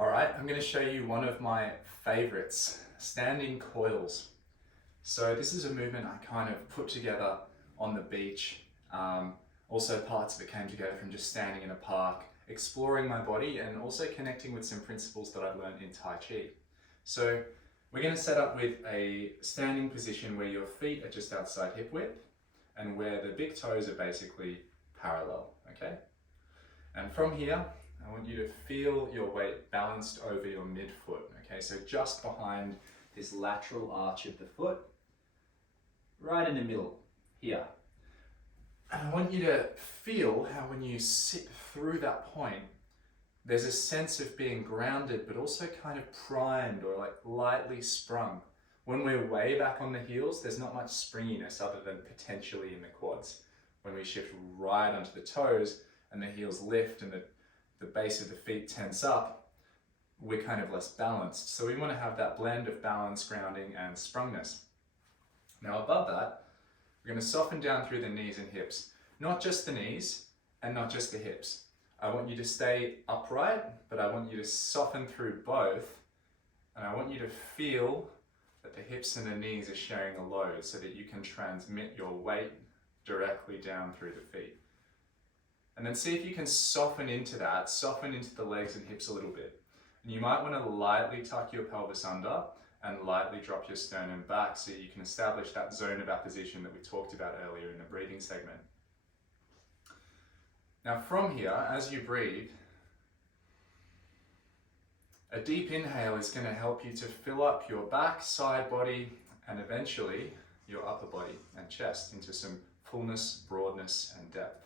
All right, I'm going to show you one of my favorites, standing coils. So this is a movement I kind of put together on the beach. Also parts of it came together from just standing in a park, exploring my body and also connecting with some principles that I've learned in Tai Chi. So we're going to set up with a standing position where your feet are just outside hip width and where the big toes are basically parallel, okay? And from here, I want you to feel your weight balanced over your midfoot, okay? So just behind this lateral arch of the foot, right in the middle, here. And I want you to feel how when you sit through that point, there's a sense of being grounded, but also kind of primed or like lightly sprung. When we're way back on the heels, there's not much springiness other than potentially in the quads. When we shift right onto the toes and the heels lift and the base of the feet tense up, we're kind of less balanced. So we want to have that blend of balance, grounding, and sprungness. Now above that, we're going to soften down through the knees and hips. Not just the knees and not just the hips. I want you to stay upright, but I want you to soften through both. And I want you to feel that the hips and the knees are sharing the load so that you can transmit your weight directly down through the feet. And then see if you can soften into that, soften into the legs and hips a little bit. And you might want to lightly tuck your pelvis under and lightly drop your sternum back so you can establish that zone of apposition that we talked about earlier in the breathing segment. Now from here, as you breathe, a deep inhale is going to help you to fill up your back, side body, and eventually your upper body and chest into some fullness, broadness, and depth.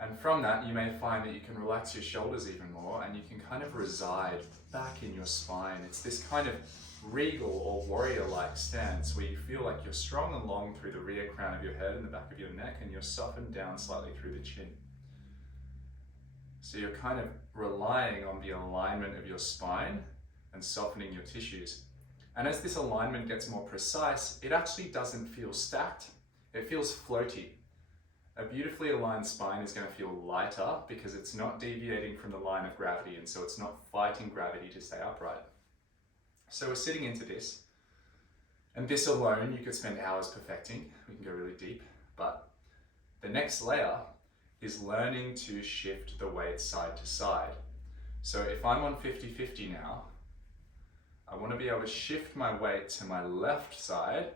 And from that, you may find that you can relax your shoulders even more and you can kind of reside back in your spine. It's this kind of regal or warrior-like stance where you feel like you're strong and long through the rear crown of your head and the back of your neck, and you're softened down slightly through the chin. So you're kind of relying on the alignment of your spine and softening your tissues. And as this alignment gets more precise, it actually doesn't feel stacked. It feels floaty. A beautifully aligned spine is going to feel lighter because it's not deviating from the line of gravity, and so it's not fighting gravity to stay upright. So we're sitting into this, and this alone you could spend hours perfecting. We can go really deep, but the next layer is learning to shift the weight side to side. So if I'm on 50-50 now, I want to be able to shift my weight to my left side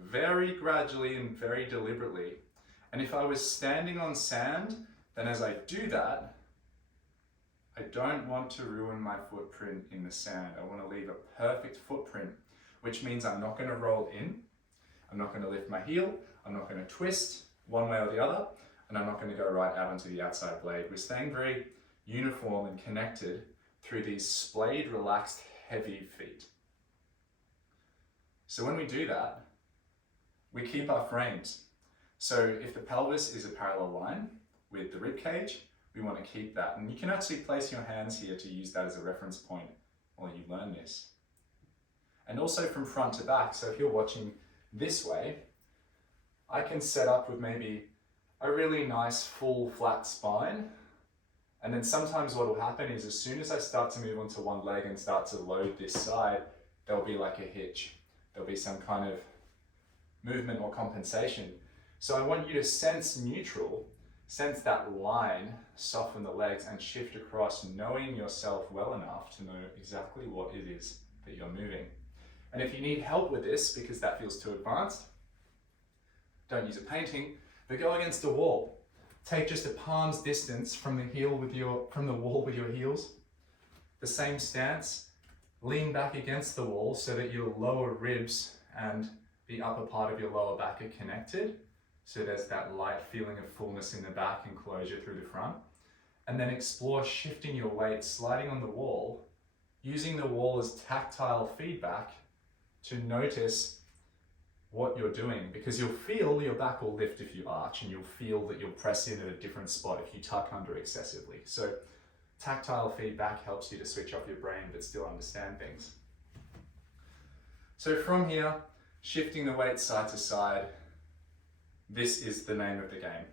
very gradually and very deliberately. And if I was standing on sand, then as I do that, I don't want to ruin my footprint in the sand. I want to leave a perfect footprint, which means I'm not going to roll in, I'm not going to lift my heel, I'm not going to twist one way or the other, and I'm not going to go right out onto the outside blade. We're staying very uniform and connected through these splayed, relaxed, heavy feet. So when we do that, we keep our frames. So if the pelvis is a parallel line with the rib cage, we want to keep that. And you can actually place your hands here to use that as a reference point while you learn this. And also from front to back, so if you're watching this way, I can set up with maybe a really nice full flat spine. And then sometimes what will happen is as soon as I start to move onto one leg and start to load this side, there'll be like a hitch. There'll be some kind of movement or compensation. So I want you to sense neutral, sense that line, soften the legs and shift across, knowing yourself well enough to know exactly what it is that you're moving. And if you need help with this because that feels too advanced, don't use a painting, but go against a wall. Take just a palm's distance from the wall with your heels. The same stance, lean back against the wall so that your lower ribs and the upper part of your lower back are connected. So there's that light feeling of fullness in the back and closure through the front. And then explore shifting your weight, sliding on the wall, using the wall as tactile feedback to notice what you're doing, because you'll feel your back will lift if you arch, and you'll feel that you'll press in at a different spot if you tuck under excessively. So tactile feedback helps you to switch off your brain but still understand things. So from here, shifting the weight side to side, this is the name of the game.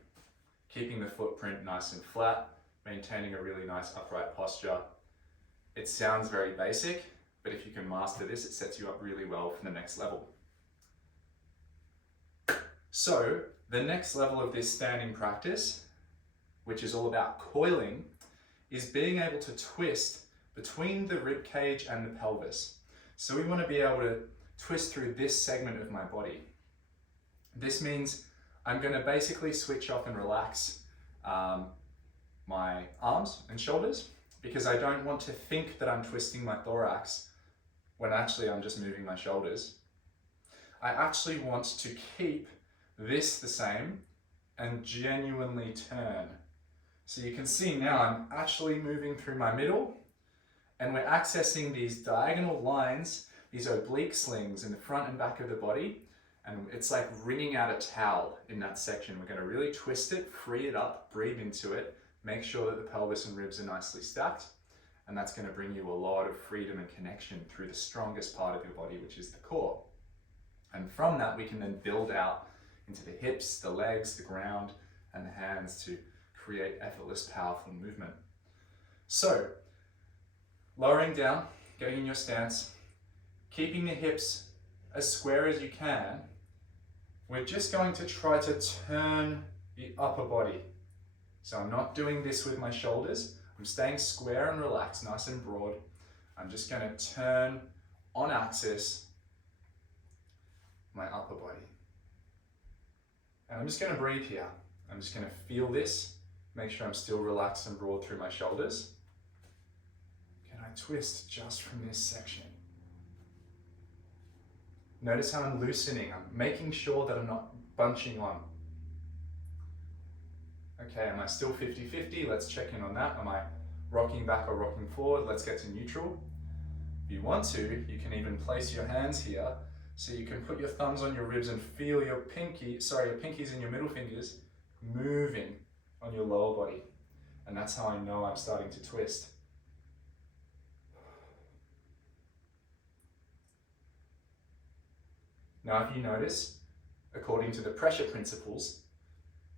Keeping the footprint nice and flat, maintaining a really nice upright posture, It sounds very basic, but if you can master this, it sets you up really well for the next level. So the next level of this standing practice, which is all about coiling, is being able to twist between the rib cage and the pelvis. So we want to be able to twist through this segment of my body. This means I'm going to basically switch off and relax my arms and shoulders, because I don't want to think that I'm twisting my thorax when actually I'm just moving my shoulders. I actually want to keep this the same and genuinely turn. So you can see now I'm actually moving through my middle, and we're accessing these diagonal lines, these oblique slings in the front and back of the body, and it's like wringing out a towel in that section. We're going to really twist it, free it up, breathe into it, make sure that the pelvis and ribs are nicely stacked, and that's going to bring you a lot of freedom and connection through the strongest part of your body, which is the core. And from that, we can then build out into the hips, the legs, the ground, and the hands to create effortless, powerful movement. So, lowering down, getting in your stance, keeping the hips as square as you can, we're just going to try to turn the upper body. So I'm not doing this with my shoulders. I'm staying square and relaxed, nice and broad. I'm just going to turn on axis my upper body. And I'm just going to breathe here. I'm just going to feel this, make sure I'm still relaxed and broad through my shoulders. Can I twist just from this section? Notice how I'm loosening. I'm making sure that I'm not bunching on. Okay, am I still 50-50? Let's check in on that. Am I rocking back or rocking forward? Let's get to neutral. If you want to, you can even place your hands here so you can put your thumbs on your ribs and feel your pinkies and your middle fingers moving on your lower body. And that's how I know I'm starting to twist. Now, if you notice, according to the pressure principles,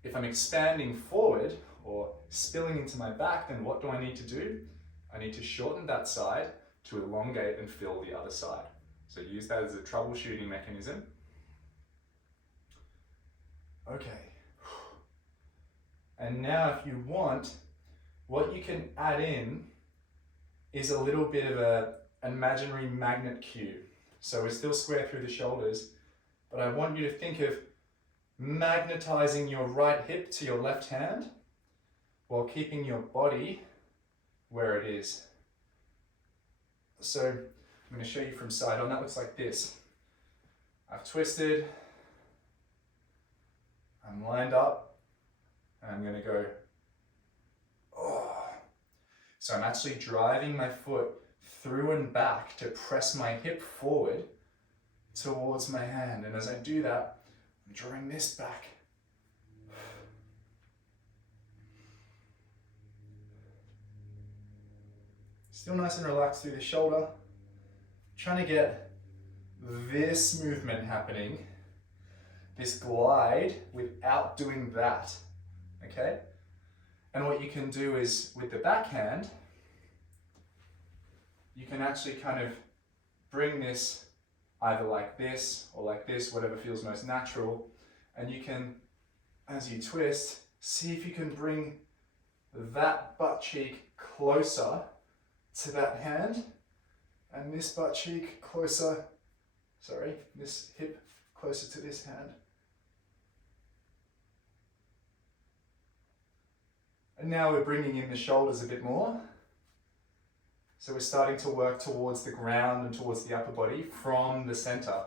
if I'm expanding forward or spilling into my back, then what do I need to do? I need to shorten that side to elongate and fill the other side. So use that as a troubleshooting mechanism. Okay. And now if you want, what you can add in is a little bit of an imaginary magnet cue. So we're still square through the shoulders, but I want you to think of magnetizing your right hip to your left hand while keeping your body where it is. So I'm going to show you from side on. That looks like this. I've twisted, I'm lined up, and I'm going to go, oh. So I'm actually driving my foot through and back to press my hip forward towards my hand. And as I do that, I'm drawing this back. Still nice and relaxed through the shoulder. Trying to get this movement happening, this glide, without doing that, okay? And what you can do is, with the backhand, you can actually kind of bring this either like this or like this, whatever feels most natural. And you can, as you twist, see if you can bring that butt cheek closer to that hand, and this butt cheek closer, this hip closer to this hand. And now we're bringing in the shoulders a bit more. So we're starting to work towards the ground and towards the upper body from the center.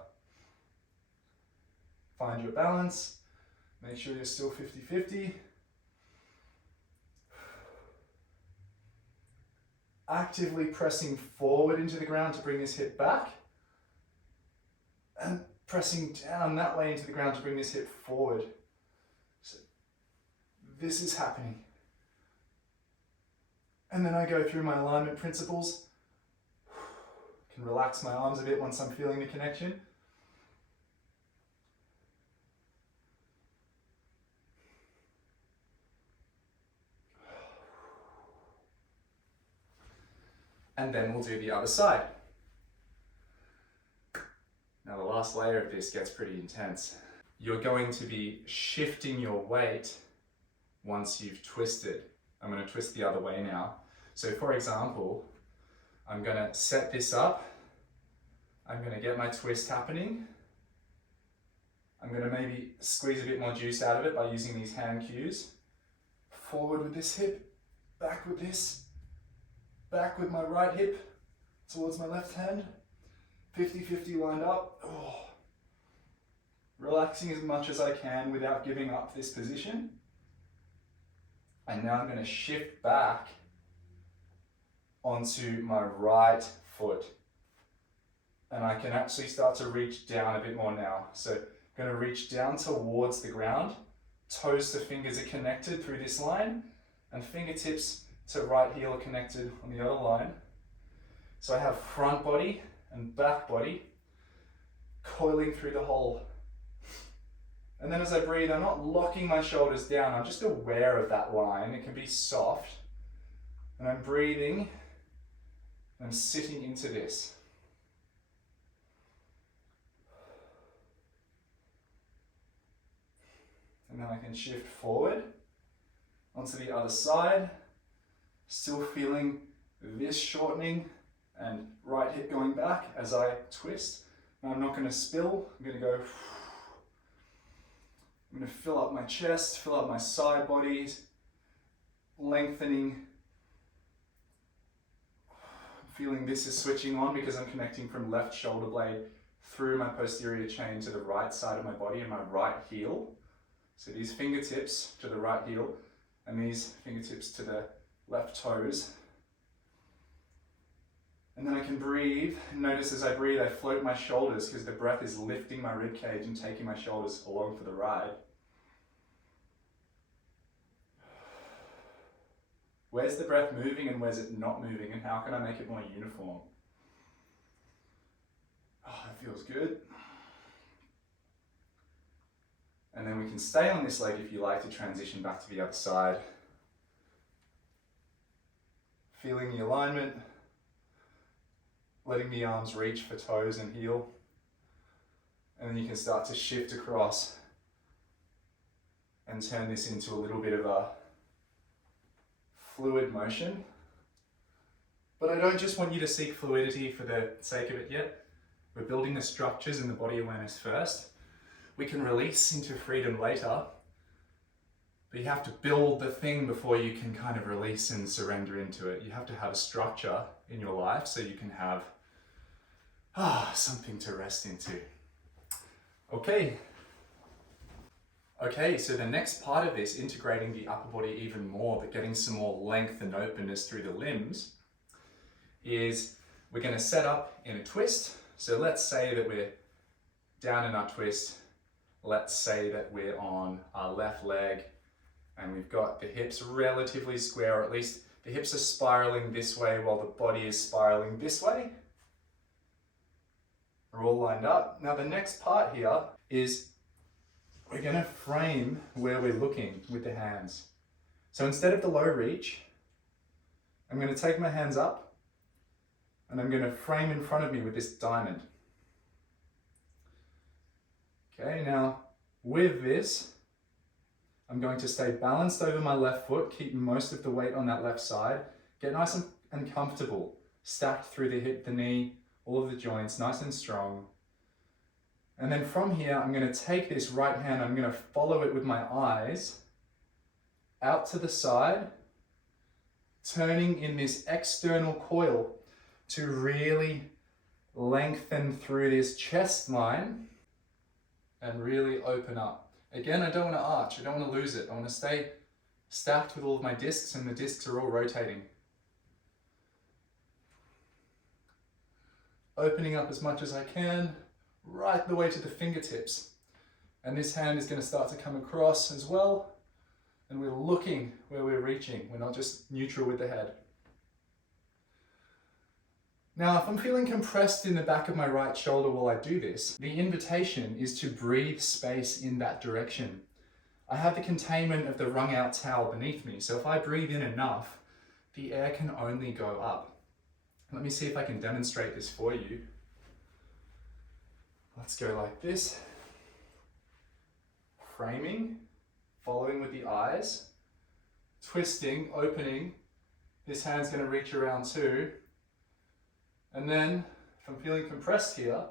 Find your balance. Make sure you're still 50-50. Actively pressing forward into the ground to bring this hip back. And pressing down that way into the ground to bring this hip forward. So this is happening. And then I go through my alignment principles. I can relax my arms a bit once I'm feeling the connection. And then we'll do the other side. Now the last layer of this gets pretty intense. You're going to be shifting your weight once you've twisted. I'm going to twist the other way now. So for example, I'm going to set this up. I'm going to get my twist happening. I'm going to maybe squeeze a bit more juice out of it by using these hand cues. Forward with this hip, back with this, back with my right hip towards my left hand. 50-50 lined up. Oh. Relaxing as much as I can without giving up this position. And now I'm going to shift back onto my right foot. And I can actually start to reach down a bit more now. So I'm going to reach down towards the ground. Toes to fingers are connected through this line. And fingertips to right heel are connected on the other line. So I have front body and back body coiling through the hole. And then as I breathe, I'm not locking my shoulders down, I'm just aware of that line. It can be soft. And I'm breathing, I'm sitting into this. And then I can shift forward onto the other side, still feeling this shortening and right hip going back as I twist. Now I'm not going to spill, I'm going to go, I'm going to fill up my chest, fill up my side bodies, lengthening. Feeling this is switching on because I'm connecting from left shoulder blade through my posterior chain to the right side of my body and my right heel. So these fingertips to the right heel and these fingertips to the left toes. And then I can breathe. Notice as I breathe, I float my shoulders because the breath is lifting my rib cage and taking my shoulders along for the ride. Where's the breath moving and where's it not moving, and how can I make it more uniform? Oh, that feels good. And then we can stay on this leg if you like to transition back to the other side. Feeling the alignment. Letting the arms reach for toes and heel. And then you can start to shift across and turn this into a little bit of a fluid motion. But I don't just want you to seek fluidity for the sake of it yet. We're building the structures and the body awareness first. We can release into freedom later, but you have to build the thing before you can kind of release and surrender into it. You have to have a structure in your life so you can have something to rest into. Okay, so the next part of this, integrating the upper body even more, but getting some more length and openness through the limbs, is we're going to set up in a twist. So let's say that we're down in our twist. Let's say that we're on our left leg and we've got the hips relatively square, or at least the hips are spiraling this way while the body is spiraling this way. We're all lined up. Now the next part here is we're going to frame where we're looking with the hands. So instead of the low reach, I'm going to take my hands up and I'm going to frame in front of me with this diamond. Okay, now with this, I'm going to stay balanced over my left foot, keep most of the weight on that left side, get nice and comfortable, stacked through the hip, the knee, all of the joints, nice and strong. And then from here, I'm going to take this right hand, I'm going to follow it with my eyes out to the side, turning in this external coil to really lengthen through this chest line and really open up. Again, I don't want to arch, I don't want to lose it. I want to stay stacked with all of my discs, and the discs are all rotating. Opening up as much as I can, right the way to the fingertips. And this hand is going to start to come across as well. And we're looking where we're reaching. We're not just neutral with the head. Now, if I'm feeling compressed in the back of my right shoulder while I do this, the invitation is to breathe space in that direction. I have the containment of the wrung out towel beneath me, so if I breathe in enough, the air can only go up. Let me see if I can demonstrate this for you. Let's go like this. Framing, following with the eyes, twisting, opening. This hand's going to reach around too. And then, if I'm feeling compressed here,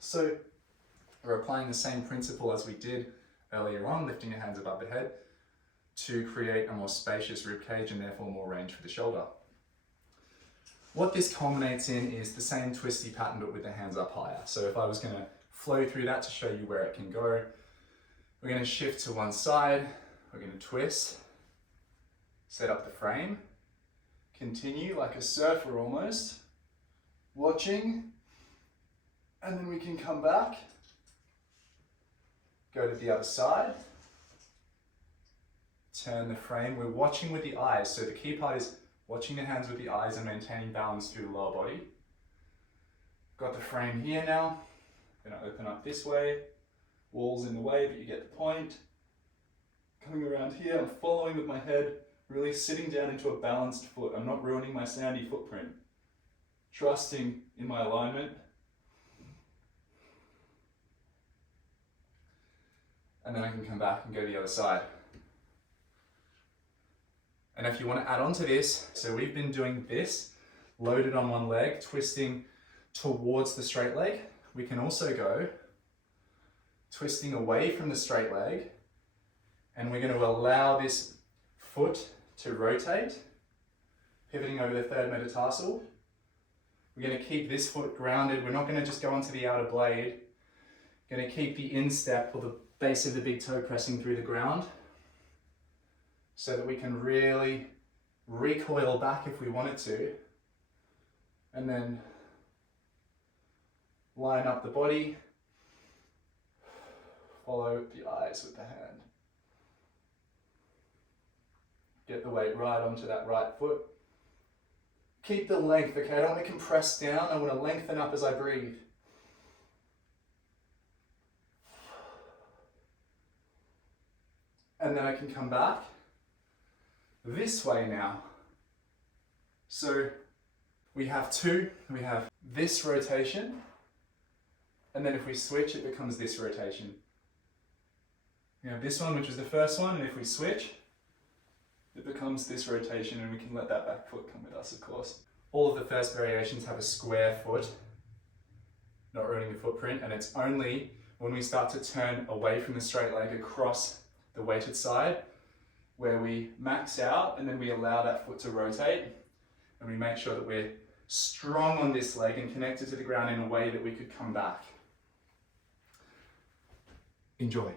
so we're applying the same principle as we did earlier on, lifting your hands above the head to create a more spacious rib cage and therefore more range for the shoulder. What this culminates in is the same twisty pattern but with the hands up higher. So if I was going to flow through that to show you where it can go, we're going to shift to one side, we're going to twist, set up the frame, continue like a surfer almost, watching, and then we can come back, go to the other side, turn the frame. We're watching with the eyes, so the key part is watching the hands with the eyes and maintaining balance through the lower body. Got the frame here now. I'm going to open up this way. Wall's in the way, but you get the point. Coming around here, I'm following with my head, really sitting down into a balanced foot. I'm not ruining my sandy footprint. Trusting in my alignment. And then I can come back and go to the other side. And if you want to add on to this, so we've been doing this, loaded on one leg, twisting towards the straight leg. We can also go twisting away from the straight leg, and we're going to allow this foot to rotate, pivoting over the third metatarsal. We're going to keep this foot grounded. We're not going to just go onto the outer blade. We're going to keep the instep or the base of the big toe pressing through the ground so that we can really recoil back if we wanted to, and then line up the body, follow the eyes with the hand. Get the weight right onto that right foot. Keep the length, okay? I don't want to compress down, I want to lengthen up as I breathe. And then I can come back this way now. So we have this rotation, and then if we switch, it becomes this rotation. We have this one, which was the first one, and if we switch, it becomes this rotation, and we can let that back foot come with us, of course. All of the first variations have a square foot, not ruining the footprint, and it's only when we start to turn away from the straight leg across the weighted side where we max out, and then we allow that foot to rotate, and we make sure that we're strong on this leg and connected to the ground in a way that we could come back. Enjoy.